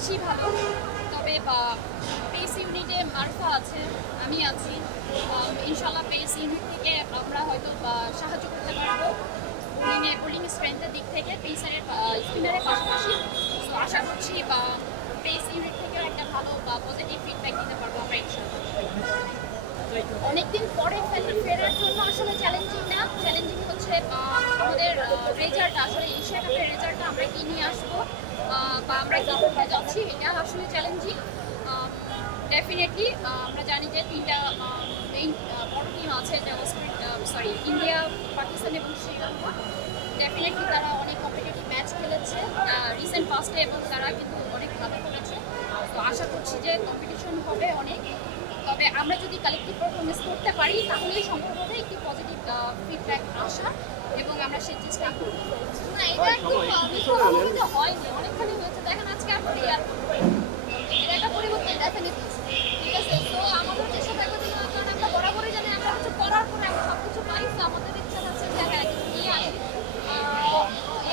বেশি ভালো। তবে পেস ইউনিটে মারফা আছে, আমি আছি। ইনশাল্লাহ পেস ইউনিট থেকে আমরা হয়তো সাহায্য করতে পারবো বোলিং স্ট্রেংথের দিক থেকে পেসারের স্পিনারের পাশাপাশি। তো আশা করছি পেস ইউনিট থেকেও একটা ভালো পজিটিভ ফিডব্যাক দিতে পারবো আমরা ইনশাল্লাহ। অনেকদিন পরে ফেরার জন্য আসলে চ্যালেঞ্জিং না, চ্যালেঞ্জিং হচ্ছে আমাদের রেজাল্ট, আসলে এশিয়া কাপের রেজাল্টটা আমরা কি নিয়ে আসবো বা আমরা কি করতে যাচ্ছি, এটা আসলে চ্যালেঞ্জিং। ডেফিনেটলি আমরা জানি যে তিনটা মেইন বড় টিম আছে, ইন্ডিয়া, পাকিস্তান এবং শ্রীলঙ্কা। ডেফিনেটলি তারা অনেক কম্পিটিটিভ ম্যাচ খেলেছে রিসেন্ট পাস্টে এবং তারা কিন্তু অনেক ভালো করেছে। তো আশা করছি যে কম্পিটিশন হবে অনেক। তবে আমরা যদি কালেক্টিভ পারফরমেন্স করতে পারি তাহলেই সম্ভব হবে একটি পজিটিভ ফিডব্যাক আসা এবং আমরা সেই চেষ্টা করব। না, এটা একদম মিথ্যা হয়নি, অনেকখানি হয়েছে। দেখেন আজকে আমরা রিয়াল এটা একটা পরিবর্তন ডেফিনেটলি, ঠিক আছে। তো আমাদের চেষ্টা থাকবে যে কারণ আমরা বরাবরই জানি আমরা কিছু করার পরে আমরা সব কিছু পাই। তো আমাদের ইচ্ছা আছে যে আমরা কিছু নিয়ে আসি।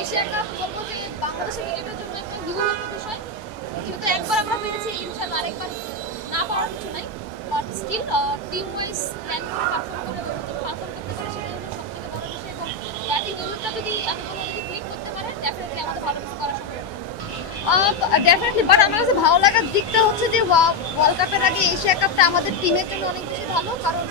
এশিয়া কাপ বলবো যে বাংলাদেশের ক্রিকেটের জন্য একটা হিউজ বিষয়, যেহেতু একবার আমরা পেরেছি, ইনশাল্লাহ আরেকবার না পারার কিছু নাই। But still team wise plan করে পারফর্ম করতে পারে সেটা হচ্ছে সবথেকে বড় বিষয়। এবং ব্যাটিং ইউনিটটা যদি ক্লিক করতে পারে ডেফিনেটলি আমাদের ভালো কিছু করা সম্ভব। ডেফিনেটলি, বাট আমার কাছে ভালো লাগার দিকটা হচ্ছে যে ওয়ার্ল্ড কাপের আগে এশিয়া কাপটা আমাদের টিমের জন্য অনেক বেশি ভালো, কারণ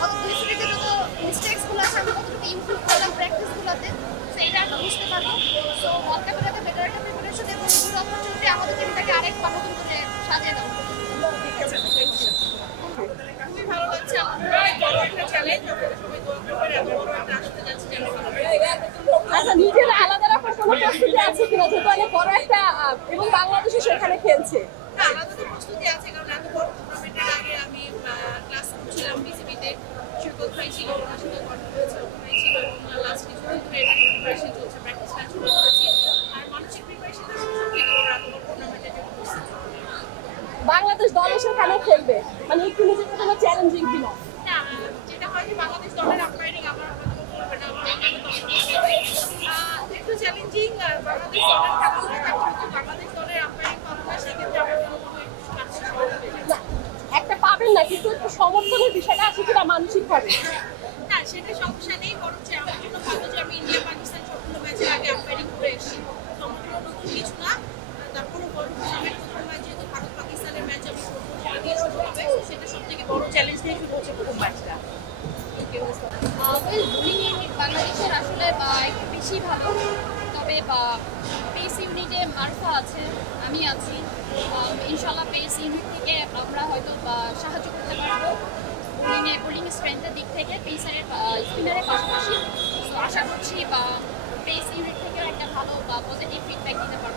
গত 2 সিরিজে যত মিস্টেক্সগুলো আছে আমরা কতটুকু ইমপ্রুভ করলাম প্র্যাকটিসগুলোতে, সেইটা আমরা বুঝতে পারবো। সো ওয়ার্ল্ড কাপের আগে বেটার একটা প্রিপারেশন এবং গুড অপরচুনিটি আমাদের টিমটাকে আরেক নতুন করে সাজিয়ে দেওয়া। খুবই ভালো লাগছে, আচ্ছা, নিজের আলাদা রাখার কোনো প্রস্তুতি আছে কিনা, যেহেতু অনেক বড় একটা এবং বাংলাদেশে সেখানে খেলছে? আলাদা তো প্রস্তুতি আছে, কারণ এত বড় টুর্নামেন্টের আগে আমি ক্লাস করছিলাম বিসিবিতে, শিক্ষক ভাই ছিল, ওনার সাথে হয়েছিল এবং লাস্ট কিছুদিন ধরে এটা প্রিপারেশন চলছে, প্র্যাকটিসটা শুরু করেছি। আর মানসিক প্রিপারেশন তো শুরু থেকে ওরা এত বড় টুর্নামেন্টের জন্য প্রস্তুতি। বাংলাদেশ দলের সেখানে খেলবে, মানে একটু নিজেকে কোনো চ্যালেঞ্জিং কিনা? না, যেটা হয় যে বাংলাদেশ দলের আম্পায়ারিং আমার আপাতত করবে না, একটু চ্যালেঞ্জিং। বাংলাদেশ দলের খেলা হয়ে থাকলে হচ্ছে বাংলাদেশ দলের আম্পায়ারিং পাবো না, সেক্ষেত্রে আমার একটা পাবেন না, কিন্তু একটু সমর্থনের বিষয়টা আছে কিনা মানসিকভাবে? না, সেটা সমস্যা নেই, বরং আমার জন্য ভালো যে আমি ইন্ডিয়া পাকিস্তান সবগুলো ম্যাচের আগে আম্পায়ারিং করে এসেছি। সমগ্র নতুন কিছু না, তারপরে বড় টুর্নামেন্ট প্রথম ম্যাচ যেহেতু ভারত পাকিস্তানের ম্যাচ আমি করবো, সেটা দিয়ে শুরু হবে, সেটা সব থেকে বড় চ্যালেঞ্জ দিয়ে শুরু হচ্ছে প্রথম ম্যাচটা। বোলিং ইউনিট বাংলাদেশের আসলে একটু বেশি ভালো। তবে পেস ইউনিটে মারফা আছে, আমি আছি। ইনশাল্লাহ পেস ইউনিট থেকে আমরা হয়তো সাহায্য করতে পারবো বোলিং স্ট্রেংথের দিক থেকে পেসারের স্পিনারের পাশাপাশি। তো আশা করছি পেস ইউনিট থেকেও একটা ভালো পজিটিভ ফিডব্যাক দিতে পারবো।